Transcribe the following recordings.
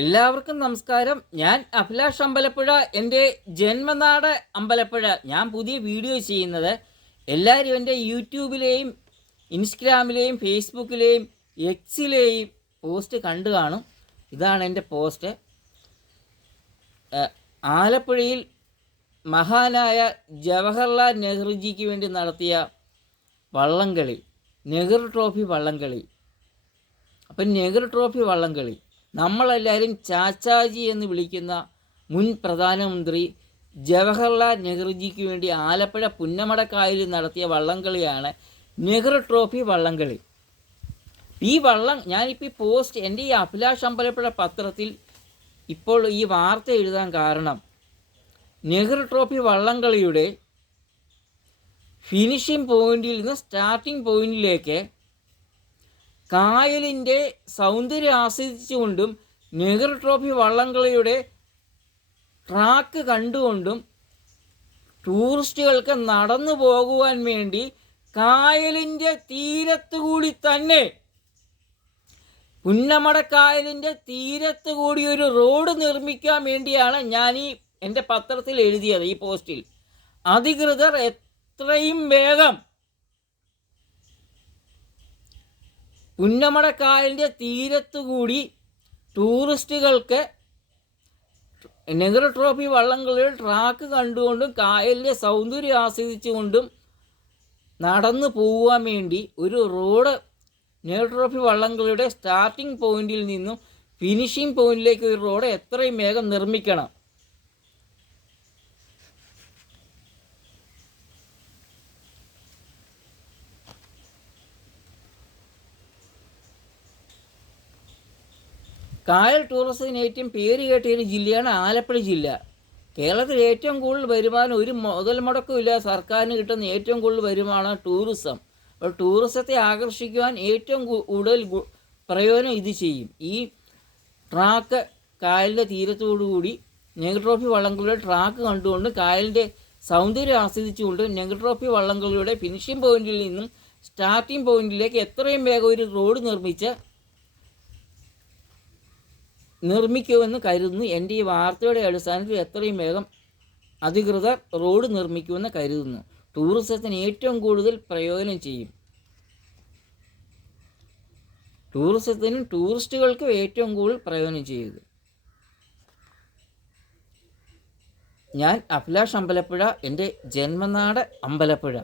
എല്ലാവർക്കും നമസ്കാരം. ഞാൻ അഭിലാഷ് അമ്പലപ്പുഴ എന്റെ ജന്മനാട് അമ്പലപ്പുഴ. ഞാൻ പുതിയ വീഡിയോ ചെയ്യുന്നത് എല്ലാവരും എന്റെ യൂട്യൂബിലെയും ഇൻസ്റ്റഗ്രാമിലെയും ഫേസ്ബുക്കിലെയും എക്സിലെയും പോസ്റ്റ് കണ്ടു കാണും. ഇതാണ് എന്റെ പോസ്റ്റ്. ആലപ്പുഴയിൽ മഹാനായ ജവഹർലാൽ നെഹ്റുജിക്ക് വേണ്ടി നടത്തിയ വള്ളംകളി നെഹ്റു ട്രോഫി വള്ളംകളി. അപ്പം നെഹ്റു ട്രോഫി വള്ളംകളി നമ്മളെല്ലാവരും ചാച്ചാജി എന്ന് വിളിക്കുന്ന മുൻ പ്രധാനമന്ത്രി ജവഹർലാൽ നെഹ്റുജിക്ക് വേണ്ടി ആലപ്പുഴ പുന്നമടക്കായലിൽ നടത്തിയ വള്ളംകളിയാണ് നെഹ്റു ട്രോഫി വള്ളംകളി. ഈ വള്ളം ഞാനിപ്പോൾ ഈ പോസ്റ്റ് എന്റെ ഈ അഭിലാഷ് അമ്പലപ്പുഴ പത്രത്തിൽ ഇപ്പോൾ ഈ വാർത്ത എഴുതാൻ കാരണം നെഹ്റു ട്രോഫി വള്ളംകളിയുടെ ഫിനിഷിംഗ് പോയിന്റിൽ നിന്ന് സ്റ്റാർട്ടിംഗ് പോയിന്റിലേക്ക് കായലിന്റെ സൗന്ദര്യം ആസ്വദിച്ചുകൊണ്ടും നെഹ്റു ട്രോഫി വള്ളംകളിയുടെ ട്രാക്ക് കണ്ടുകൊണ്ടും ടൂറിസ്റ്റുകൾക്ക് നടന്നു പോകുവാൻ വേണ്ടി കായലിന്റെ തീരത്തുകൂടി തന്നെ പുന്നമടക്കായലിന്റെ തീരത്ത് കൂടി ഒരു റോഡ് നിർമ്മിക്കാൻ വേണ്ടിയാണ് ഞാൻ ഈ എന്റെ പത്രത്തിൽ എഴുതിയത് ഈ പോസ്റ്റിൽ അധികൃതർ എത്രയും വേഗം പുന്നമടക്കായലിന്റെ തീരത്തുകൂടി ടൂറിസ്റ്റുകൾക്ക് നെഹ്റു ട്രോഫി വള്ളംകളിയുടെ ട്രാക്ക് കണ്ടുകൊണ്ടും കായലിന്റെ സൗന്ദര്യം ആസ്വദിച്ചുകൊണ്ടും നടന്നു പോകുവാൻ വേണ്ടി ഒരു റോഡ് നെഹ്റു ട്രോഫി വള്ളംകളിയുടെ സ്റ്റാർട്ടിംഗ് പോയിന്റിൽ നിന്നും ഫിനിഷിംഗ് പോയിന്റിലേക്ക് ഒരു റോഡ് എത്രയും വേഗം നിർമ്മിക്കണം. കായൽ ടൂറിസത്തിന് ഏറ്റവും പേര് കേട്ട ഒരു ജില്ലയാണ് ആലപ്പുഴ ജില്ല. കേരളത്തിൽ ഏറ്റവും കൂടുതൽ വരുമാനം ഒരു മുതൽ മുടക്കമില്ല. സർക്കാരിന് കിട്ടുന്ന ഏറ്റവും കൂടുതൽ വരുമാനം ടൂറിസം. അപ്പോൾ ടൂറിസത്തെ ആകർഷിക്കുവാൻ ഏറ്റവും കൂടുതൽ പ്രയോജനം ഇത് ചെയ്യും. ഈ ട്രാക്ക് കായലിന്റെ തീരത്തോടുകൂടി നെഹ്റു ട്രോഫി വള്ളംകളിയുടെ ട്രാക്ക് കണ്ടുകൊണ്ട് കായലിന്റെ സൗന്ദര്യം ആസ്വദിച്ചുകൊണ്ട് നെഹ്റു ട്രോഫി വള്ളംകളിയുടെ ഫിനിഷിംഗ് പോയിന്റിൽ നിന്നും സ്റ്റാർട്ടിംഗ് പോയിന്റിലേക്ക് എത്രയും വേഗം ഒരു റോഡ് നിർമ്മിച്ച് നിർമ്മിക്കുമെന്ന് കരുതുന്നു. എന്റെ ഈ വാർത്തയുടെ അടിസ്ഥാനത്തിൽ എത്രയും വേഗം അധികൃതർ റോഡ് നിർമ്മിക്കുമെന്ന് കരുതുന്നു. ടൂറിസത്തിന് ഏറ്റവും കൂടുതൽ പ്രയോജനം ചെയ്യും. ടൂറിസത്തിനും ടൂറിസ്റ്റുകൾക്കും ഏറ്റവും കൂടുതൽ പ്രയോജനം ചെയ്യും. ഞാൻ അഭിലാഷ് അമ്പലപ്പുഴ എന്റെ ജന്മനാട് അമ്പലപ്പുഴ.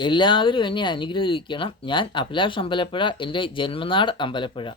എല്ലാവരും എന്നെ അനുഗ്രഹിക്കണം. ഞാൻ അഭിലാഷ് അമ്പലപ്പുഴ എന്റെ ജന്മനാട് അമ്പലപ്പുഴ.